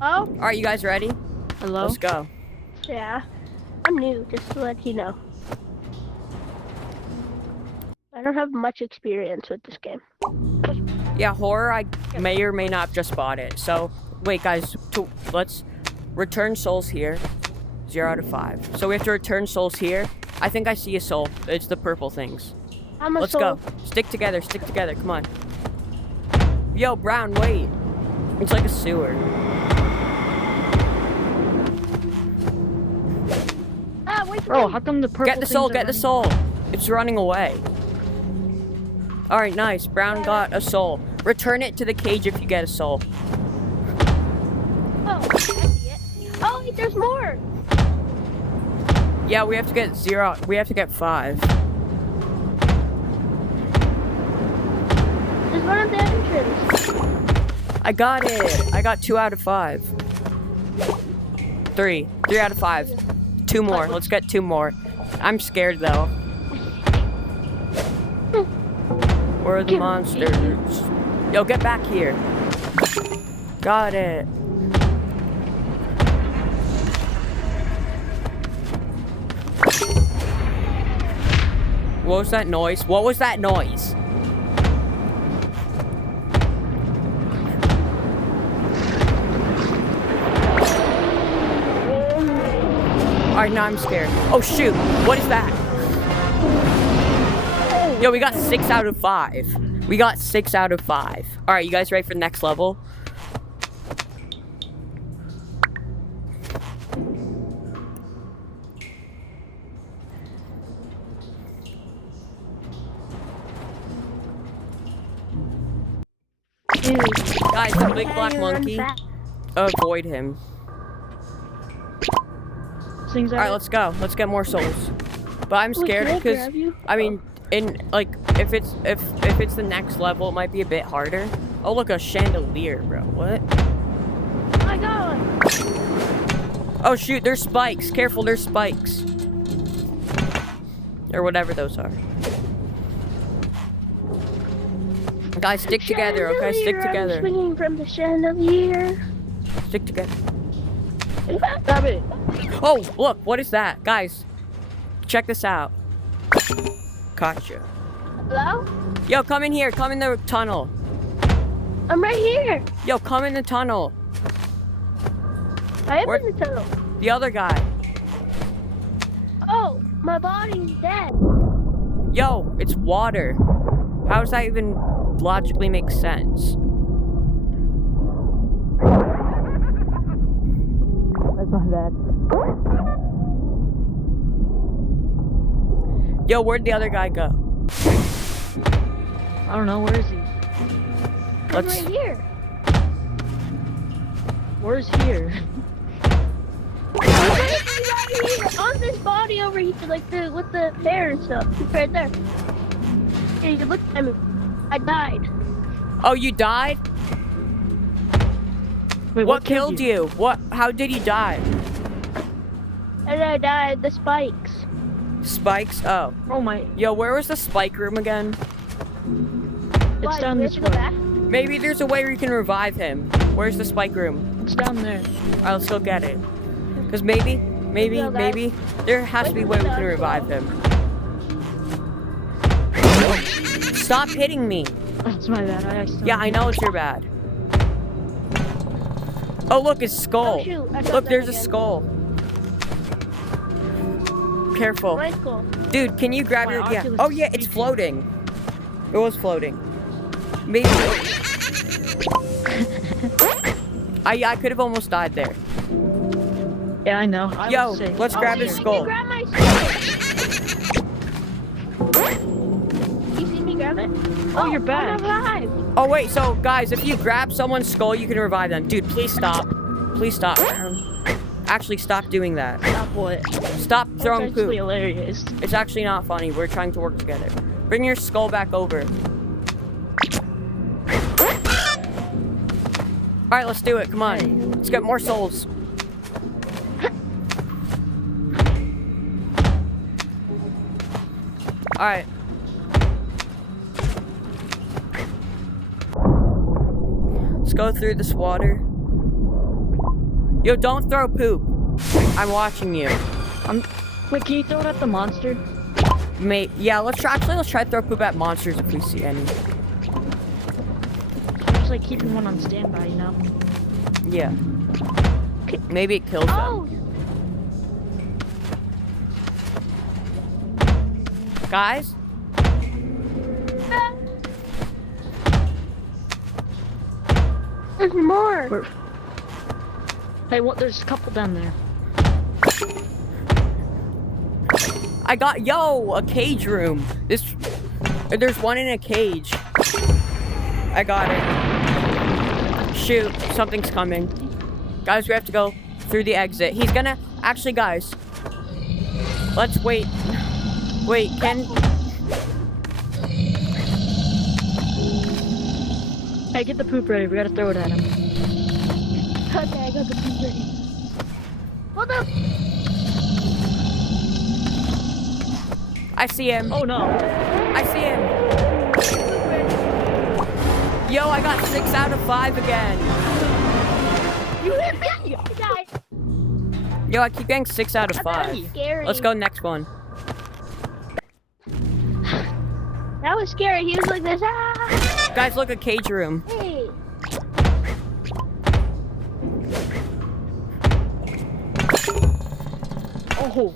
Oh? Alright, you guys ready? Hello? Let's go. Yeah. I'm new, just to let you know. I don't have much experience with this game. Yeah, horror, I may or may not have just bought it. So, wait, guys, let's return souls here. 0 out of 5. So we have to return souls here. I think I see a soul. It's the purple things. I'm a Let's soul. go. Stick together, come on. Yo, Brown, wait. It's like a sewer. Ah, wait for Bro, me. how come the purple Get the soul, things are get the running? soul. It's running away. Alright, nice. Brown got a soul. Return it to the cage if you get a soul. Oh, I see it. Oh, wait, there's more. Yeah, we have to get 0. We have to get 5. There's one at the entrance. I got it. I got 2 out of 5. 3. 3 out of 5. 2 more. Let's get 2 more. I'm scared though. Where are the monsters? Yo, get back here. Got it. What was that noise? What was that noise? Alright, now I'm scared. Oh shoot, what is that? Yo, we got 6 out of 5. We got 6 out of 5. Alright, you guys ready for the next level? Dude. Guys, the big black monkey. Avoid him. Things Alright, let's go. Let's get more souls. But I'm scared because I mean, in like if it's the next level, it might be a bit harder. Oh look, a chandelier, bro. What? Oh my god. Oh shoot, there's spikes. Careful, there's spikes. Or whatever those are. Guys, stick together, okay? Stick I'm together. swinging from the chandelier. Stick together. Grab it. Oh, look, what is that? Guys, check this out. Gotcha. Hello? Yo, come in here. Come in the tunnel. I'm right here. Yo, come in the tunnel. I am Where- in the tunnel. The other guy. Oh, my body's dead. Yo, it's water. How does that even logically make sense? That's my bad. Yo, where'd the other guy go? I don't know, where is he? I'm Let's. right here. Where's here? I'm right here. On this body over here, like with the hair and stuff. It's right there. Yeah, you can look at me. I died. Oh, you died? Wait, What killed you? What? How did you die? And I died. The spikes. Spikes? Oh. Oh my, Yo, where was the spike room again? it's Why, down we this have to go way. back? Maybe there's a way where you can revive him. Where's the spike room? It's down there. Alright, let's go get it. Cause maybe, go, guys. there has to be a way we can revive him. Stop hitting me. That's my bad. I Yeah, I know it's your bad. Oh, look, it's skull. Oh, shoot. I dropped Look, that there's a again. skull. Careful. My skull. Dude, can you grab My your... Yeah. Oculus Oh, yeah, it's is floating. It was floating. Maybe... I could have almost died there. Yeah, I know. I Yo, was sick. let's I grab was his sick. skull. Grab my skull. You see me grab it? Oh, you're back. I'm alive. Oh, wait, so, guys, if you grab someone's skull, you can revive them. Dude, please stop. Please stop. Actually, stop doing that. Stop what? Stop That's throwing actually poop. hilarious. It's actually not funny. We're trying to work together. Bring your skull back over. Alright, let's do it. Come on. Hey. Let's get more souls. Alright. Let's go through this water. Yo, don't throw poop. I'm watching you. Wait, can you throw it at the monster? Mate, yeah, let's try to throw poop at monsters if we see any. Just like keeping one on standby, you know? Yeah. Maybe it kills Oh, them. Guys? there's more. Hey, what? There's a couple down there. I got, a cage room. There's one in a cage. I got it. Shoot, something's coming. Guys, we have to go through the exit. He's gonna, actually guys, let's wait. Wait, Hey, get the poop ready. We gotta throw it at him. Okay, I got the poop ready. Hold up. I see him. Oh no. I see him. Yo, I got 6 out of 5 again. You hit me. I died. Yo, I keep getting 6 out of 5. Scary. Let's go next one. That was scary. He was like this. Ah. Guys, look, a cage room. Hey. Oh.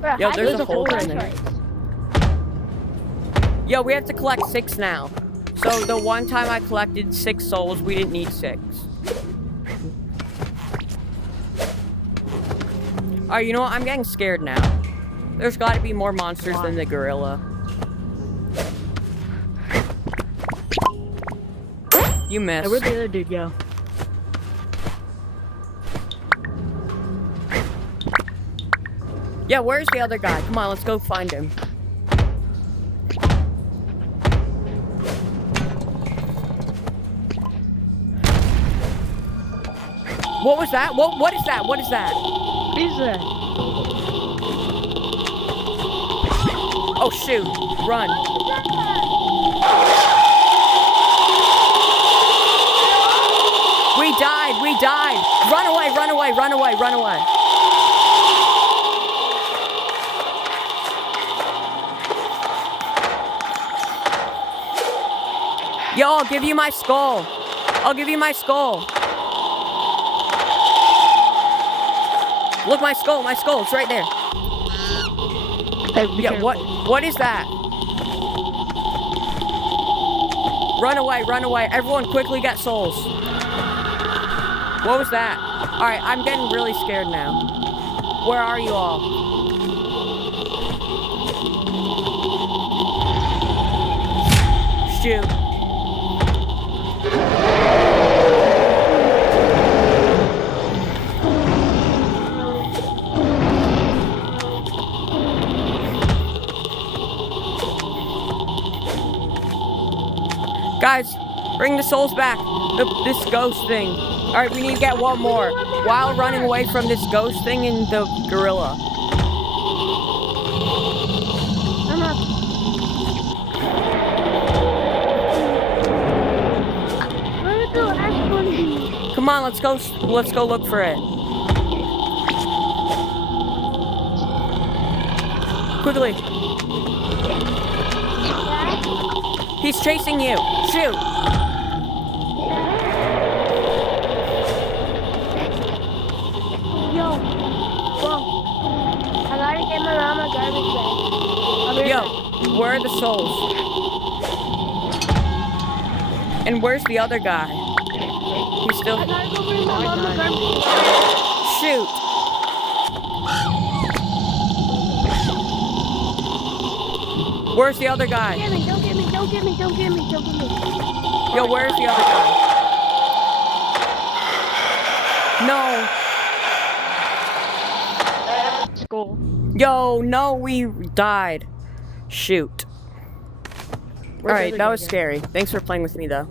Bro, Yo, how there's do a you hole get in there. flashlights? Yo, we have to collect 6 now. So the one time I collected 6 souls, we didn't need 6. Alright, you know what? I'm getting scared now. There's gotta be more monsters than the gorilla. You missed. Hey, where'd the other dude go? Yeah, where's the other guy? Come on, let's go find him. What was that? What is that? What is that? Who's that? Oh shoot, run. We died. Run away, run away, run away, run away. Yo, I'll give you my skull. I'll give you my skull. Look, my skull, it's right there. Hey, be Yeah, careful. what is that? Run away. Everyone quickly get souls. What was that? Alright, I'm getting really scared now. Where are you all? Shoot. Guys, bring the souls back. This ghost thing. Alright, we need to get one more. While running away from this ghost thing and the gorilla. I'm up. Where did the last one be? Come on, let's go look for it. Quickly. He's chasing you. Shoot. Yo. Whoa. I gotta get my mama garbage bag. I'll be right back. Yo, where are the souls? And where's the other guy? He's still... I gotta go bring my mama garbage bag. Shoot. Where's the other guy? Don't get me. Yo, where's the other guy? No. Skull. Yo, no, we died. Shoot. Where's the Alright, other that guy was go? scary. Thanks for playing with me, though.